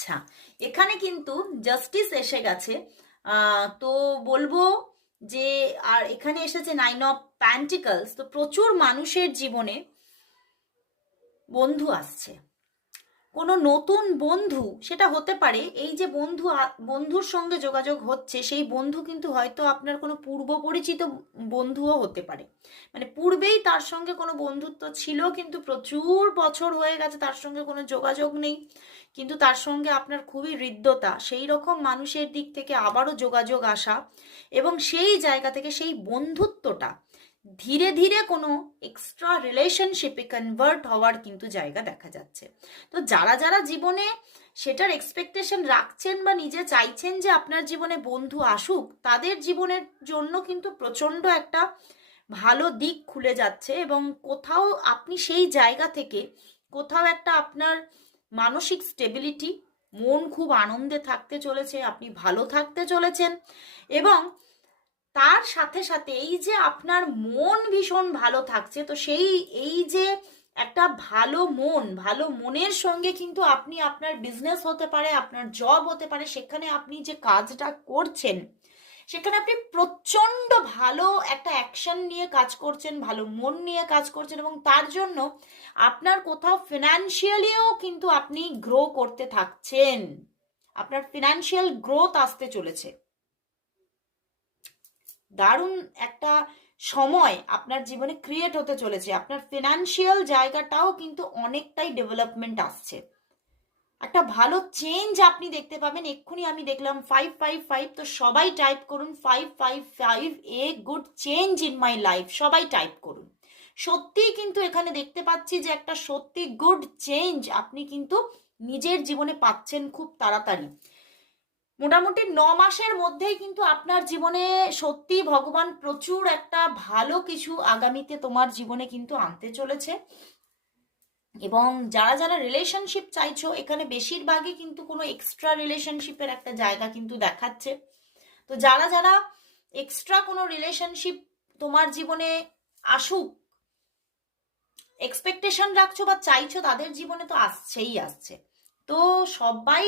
আচ্ছা, এখানে কিন্তু জাস্টিস এসে গেছে। তো বলবো যে, আর এখানে এসেছে 9 অফ প্যান্টিকলস। তো প্রচুর মানুষের জীবনে বন্ধু আসছে, কোনো নতুন বন্ধু সেটা হতে পারে। এই যে বন্ধুর সঙ্গে যোগাযোগ হচ্ছে, সেই বন্ধু কিন্তু হয়তো আপনার কোনো পূর্ব পরিচিত বন্ধুও হতে পারে। মানে পূর্বেই তার সঙ্গে কোনো বন্ধুত্ব ছিল, কিন্তু প্রচুর বছর হয়ে গেছে তার সঙ্গে কোনো যোগাযোগ নেই, কিন্তু তার সঙ্গে আপনার খুবই হৃদ্যতা। সেই রকম মানুষের দিক থেকে আবারও যোগাযোগ আসা, এবং সেই জায়গা থেকে সেই বন্ধুত্বটা ধীরে ধীরে কোনো এক্সট্রা রিলেশনশিপে কনভার্ট হওয়ার কিন্তু জায়গা দেখা যাচ্ছে। তো যারা যারা জীবনে সেটার এক্সপেকটেশন রাখছেন বা নিজে চাইছেন যে আপনার জীবনে বন্ধু আসুক, তাদের জীবনের জন্য কিন্তু প্রচণ্ড একটা ভালো দিক খুলে যাচ্ছে। এবং কোথাও আপনি সেই জায়গা থেকে কোথাও একটা আপনার মানসিক স্টেবিলিটি, মন খুব আনন্দে থাকতে চলেছে, আপনি ভালো থাকতে চলেছেন। এবং তার সাথে সাথে এই যে আপনার মন ভীষণ ভালো থাকছে, তো সেই এই যে একটা ভালো মনের সঙ্গে কিন্তু আপনি আপনার বিজনেস হতে পারে, আপনার জব হতে পারে, সেখানে আপনি যে কাজটা করছেন সেখানে আপনি প্রচণ্ড ভালো একটা অ্যাকশন নিয়ে কাজ করছেন, ভালো মন নিয়ে কাজ করছেন, এবং তার জন্য আপনার কোথাও ফিনান্সিয়ালিও কিন্তু আপনি গ্রো করতে থাকছেন। আপনার ফিনান্সিয়াল গ্রোথ আসতে চলেছে। দারুণ একটা সময় আপনার জীবনে ক্রিয়েট হতে চলেছে। আপনার ফিনান্সিয়াল জায়গাটাও কিন্তু অনেকটাই ডেভেলপমেন্ট আসছে, একটা ভালো চেঞ্জ আপনি দেখতে পাবেন। এক্ষুনি আমি দেখলাম 555, তো সবাই টাইপ করুন 555, a good change in my life, সবাই টাইপ করুন। সত্যিই কিন্তু এখানে দেখতে পাচ্ছি যে একটা সত্যি গুড চেঞ্জ আপনি কিন্তু নিজের জীবনে পাচ্ছেন খুব তাড়াতাড়ি। মোটামুটি 9 মাসের মধ্যেই কিন্তু আপনার জীবনে সত্যি ভগবান প্রচুর একটা ভালো কিছু আগামীতে তোমার জীবনে কিন্তু আনতে চলেছে। এবং যারা যারা রিলেশনশিপ চাইছো, এখানে বেশিরভাগই কিন্তু কোনো এক্সট্রা রিলেশনশিপের একটা জায়গা কিন্তু দেখাচ্ছে। তো যারা যারা এক্সট্রা কোনো রিলেশনশিপ তোমার জীবনে আসুক এক্সপেকটেশন রাখছো বা চাইছো, তাদের জীবনে তো আসছেই আসছে। তো সবাই